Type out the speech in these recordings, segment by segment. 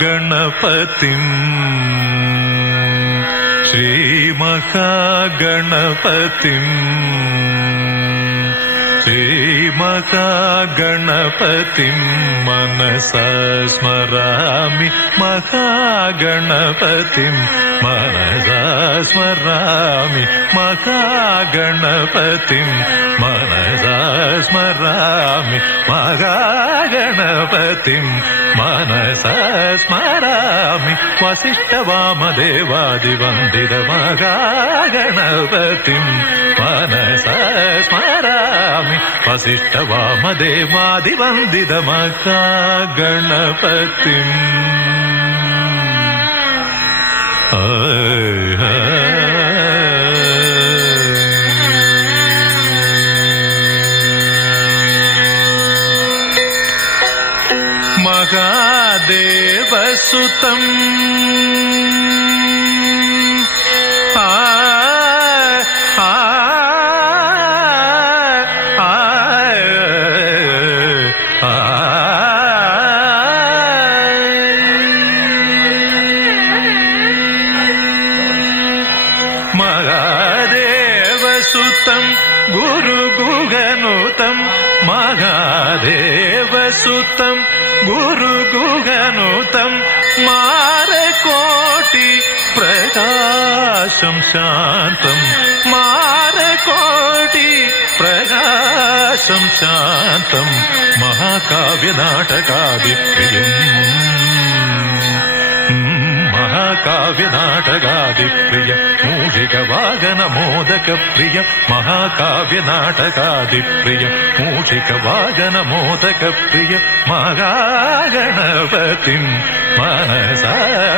गणपतिं श्रीमहागणपतिं श्रीमहागणपतिं मनसा स्मरामि महागणपतिं मनसा स्मरामि महागणपतिं मनसा स्मरामि महागणपतिं मनसा स्मरामि वसिष्ठवामदेवादिवन्दितमहागणपतिं मनसा स्मरामि वसिष्ठवामदेवादिवन्दितमहागणपतिं महादेवसुतं महादेवसुतं गुरुगुहनुतं महादेवसुतं गुरुगुहनुतं मारकोटि प्रकाशं शान्तं मारकोटि प्रकाशं शान्तं महाकाव्यनाटकादिप्रियम् महाकाव्यनाटकादिप्रिय मूषिकवागनमोदकप्रिय महाकाव्यनाटकादिप्रिय मूषिकवागनमोदकप्रिय महागणपतिं मनसा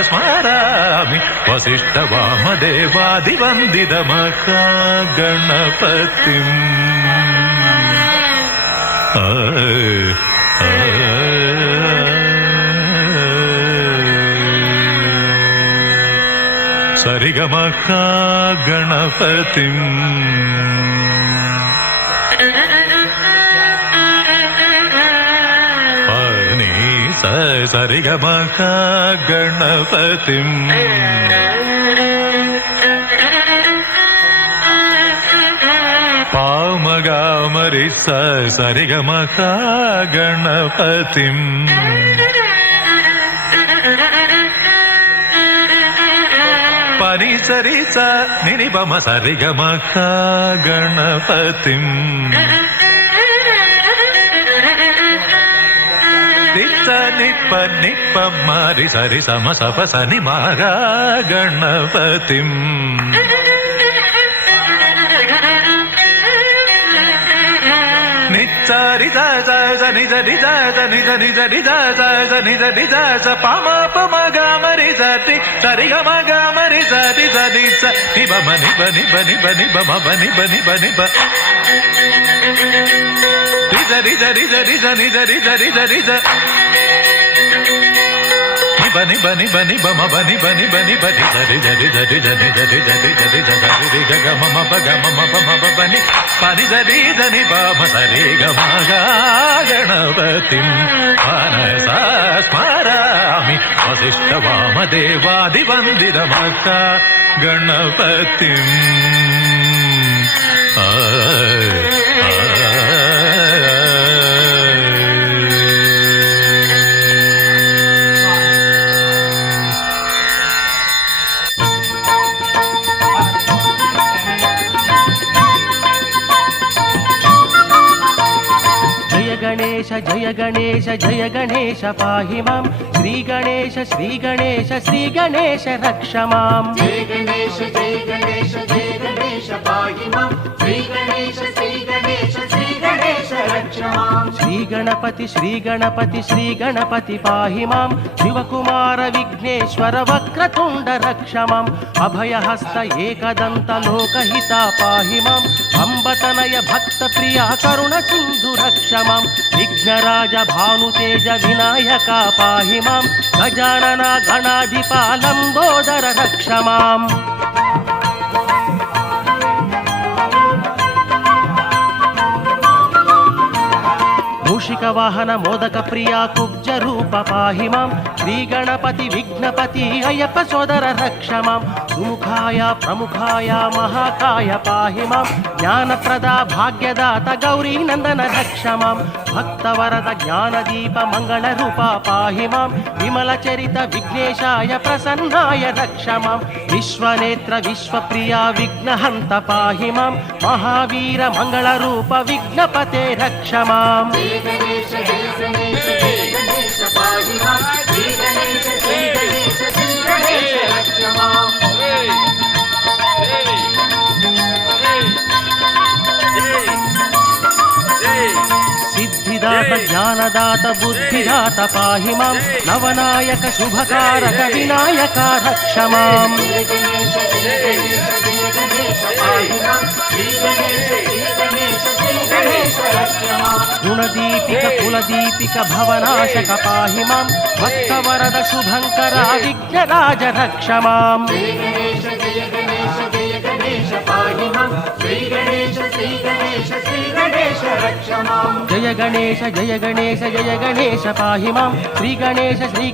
स्मरामि वसिष्ठवामदेवादिवन्दितमहागणपतिम् सरिगमहागणपतिं पनी सरिगमहागणपतिं पामगामरि सरिगमहागणपतिं परि सरि स नि पम सरिगमहागणपतिं नित्स निप्प निप्प मरि सरि सम सप सनि महागणपतिं नित्सरि स नि सरि स नि सरि सरि स नि सरि स पम पम गमरि सति सरि गम गमरि सति सरि स नि बम नि बनि बनि बनि बम बनि बनि बनि ब रि सरि सरि सरि सनि सरि सरि सरि स बनि बनि बनि बम बनि बनि बनि बनि सरि सरि सरि सनि सरि सरि सरि सरि ग ग म प ग म प म प बनि पनि सरि सनि प म सरि ग म ग गणपतिं मनसा स्मरामि वसिष्ठवामदेवादिवन्दितमहागणपतिं जय गणेश जय गणेश पाहि मां श्री गणेश श्री गणेश श्री गणेश रक्ष मां जय गणेश जय गणेश जय गणेश पाहि मां श्री गणेश శ్రీ గణపతి పాహి మాం శివకుమార విఘ్నేశ్వర వక్రతుండ రక్ష మాం అభయహస్త ఏకదంత లోకహిత పాహి మాం అంబతనయ భక్త ప్రియ కరుణ సింధు రక్ష మాం విఘ్నరాజ భానుతేజ వినాయక పాహి మాం గజానన గణాధిప లంబోదర రక్ష మాం మూషిక వాహన మోదక ప్రియా కుబ్జ రూప పాహి మాం శ్రీ గణపతి విఘ్నపతి అయ్యప్ప సోదర రక్ష మాం సుముఖాయ ప్రముఖాయ మహాకాయ పాహి మాం జ్ఞానప్రద భాగ్యదాత గౌరీ నందన రక్ష మాం భక్తవరద జ్ఞానదీప మంగళ రూప పాహి మాం విమల చరిత విఘ్నేశాయ ప్రసన్నాయ రక్ష మాం విశ్వనేత్ర విశ్వప్రియ విఘ్నహంత పాహి మాం మహావీర మంగళ రూప విఘ్నపతే రక్ష మాం గణేశ జయ గణేశ జయ గణేశ పాహి మాం శ్రీ గణేశ శ్రీ గణేశ శ్రీ గణేశ రక్ష మాం సిద్ధిదాత జ్ఞానదాత బుద్ధిదాత పాహి మాం నవనాయక శుభకారక వినాయక రక్ష మాం జయ గణేశ జయ గణేశ జయ గణేశ పాహి మాం శ్రీ గణేశ శ్రీ గణేశ శ్రీ గణేశ రక్ష మాం గుణదీపిక కులదీపిక భవనాశక పాహి మాం భక్తవరద శుభంకర విఘ్నరాజ రక్ష మాం జయ గణేశ జయ గణేశ జయ గణేశ పాహి మాం శ్రీ గణేశ శ్రీ గణేశ శ్రీ గణేశ రక్ష మాం జయ గణేశ పాహి మాం శ్రీ గణేశ శ్రీ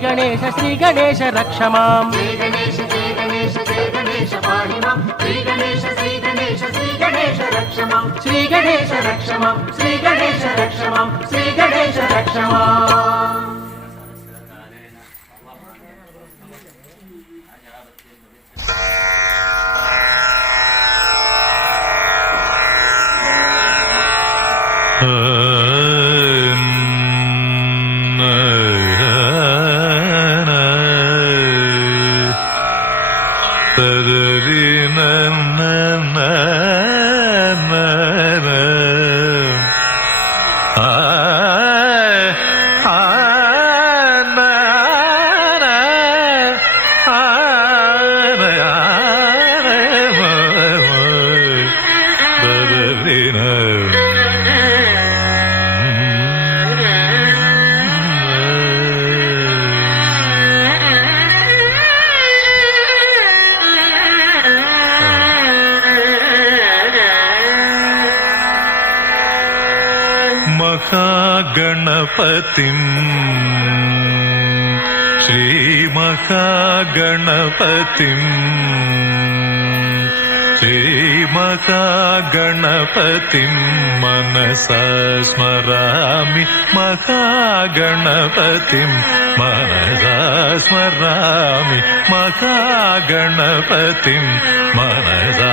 గణేశ రక్ష మాం జయ గణేశ జయ గణేశ జయ గణేశ పాహి మాం శ్రీ గణేశ శ్రీ గణేశ శ్రీ గణేశ రక్ష మాం శ్రీ గణేశ రక్ష మాం శ్రీ గణేశ రక్ష మాం శ్రీ గణేశ రక్ష మాం గణపతిం శ్రీ మహాగణపతిం శ్రీ మహాగణపతిం మనసా స్మరామి మహాగణపతిం మనసా స్మరామి మహాగణపతిం మనసా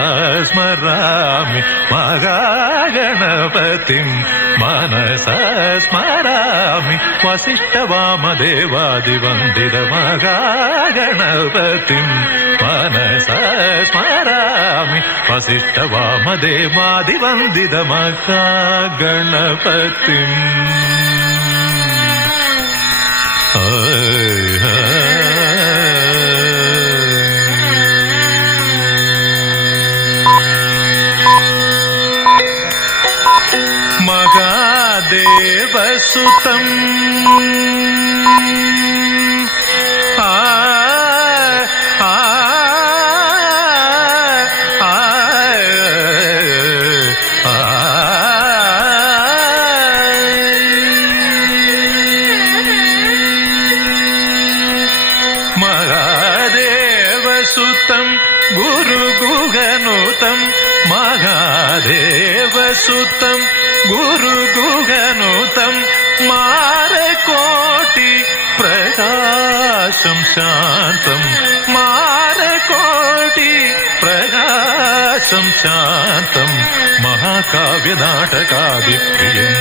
స్మరామి మహాగణపతిం మనసా స్మరామి వసిష్ఠవామదేవాదివందిత మహాగణపతిం మనసా స్మరామి వసిష్ఠవామదేవాదివందిత మహాగణపతిం మహాదేవసుతం మహాదేవసుతం గురుగుహనుతం మహాదేవసుతం గురుగుహనుతం మారకోటి ప్రకాశం శాంతం మారకోటి ప్రకాశం శాంతం మహాకావ్య నాటకాది ప్రియం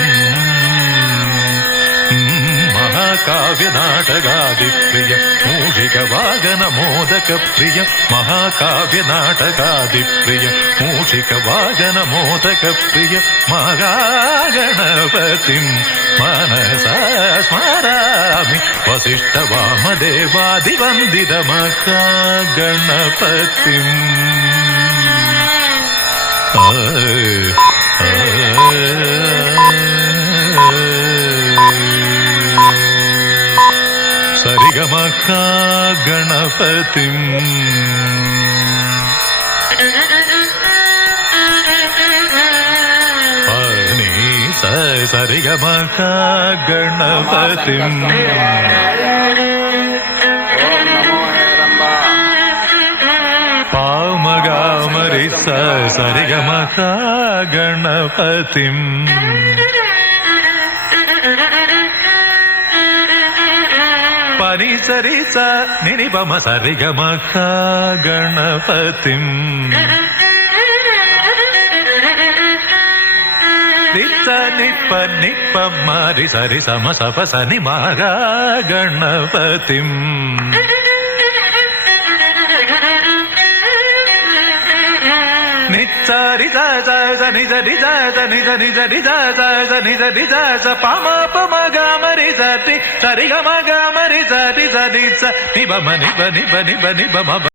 ಮಹಾಕಾವ್ಯ ನಾಟಕಾದಿಪ್ರಿಯ ಮೂಷಿಕ ವಾಗನ ಮೋದಕ ಪ್ರಿಯ ಮಹಾಕಾವ್ಯ ನಾಟಕಾದಿಪ್ರಿಯ ಮೂಷಿಕ ವಾಗನ ಮೋದಕ ಪ್ರಿಯ ಮಹಾಗಣಪತಿಂ ಮನಸಾ ಸ್ಮರಾಮಿ ವಸಿಷ್ಠ ವಾಮದೇವಾದಿವಂದಿತ ಮಹಾಗಣಪತಿಂ. ಸರಿಗಮಖ ಗಣಪತಿಂ ಪನಿ ಸರಿಗಮಖ ಗಣಪತಿಂ ಪಾಮಗಾಮರಿ ಸರಿಗಮಖ ಗಣಪತಿಂ ಪನಿ ಸರಿ ಸ ನಿನಿ ಬಮ ಸರಿಗಮಖ ಗಣಪತಿಂ ನಿಚ್ಚ ನಿಪ್ಪ ನಿಪ್ಪ ಮಾರಿ ಸರಿ ಸಮ ಸಪ ಸನಿ ಮಗ ಗಣಪತಿಂ ನಿಚ್ಚರಿ ನಿಜ ನಿಜ ನಿಜ ನಿಜ ನಿಜ ನಿಜ ನಿಜ ಪಮ ಪಮ ಗ ಮರಿ ಸರಿ ಸರಿ ಗ ಮ ಗ ಮರಿ ಸರಿ ಸರಿ ಸ ನಿಬ ಮ ನಿಬ ನಿಬ ನಿಬ ನಿಬ ಮ